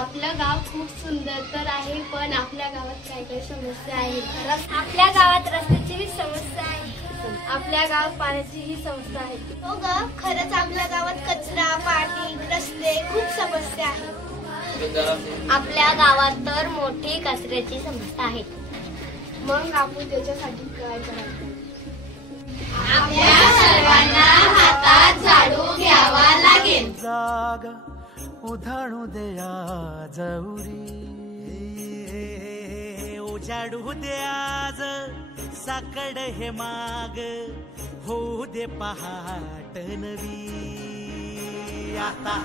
आपलं गाव खूप सुंदर तर आहे, पण आपल्या गावात काय काय समस्या आहेत. आपल्या गावात रस्त्याची समस्या आहे. आपल्या गावात पाण्याचीही समस्या आहे. हो ग, खरंच आपल्या गावात कचरा, पाणी, रस्ते खूप समस्या आहेत. आपल्या गावात तर मोठी कचऱ्याची समस्या आहे. मग आपण त्याच्यासाठी काय करायचं? आपल्या सर्वांना हातात झाडू घ्यावा लागेल. जाग उधाणू द्या जवरी उजाडू दे आज साकड हे माग होऊ दे पहाट नवी आता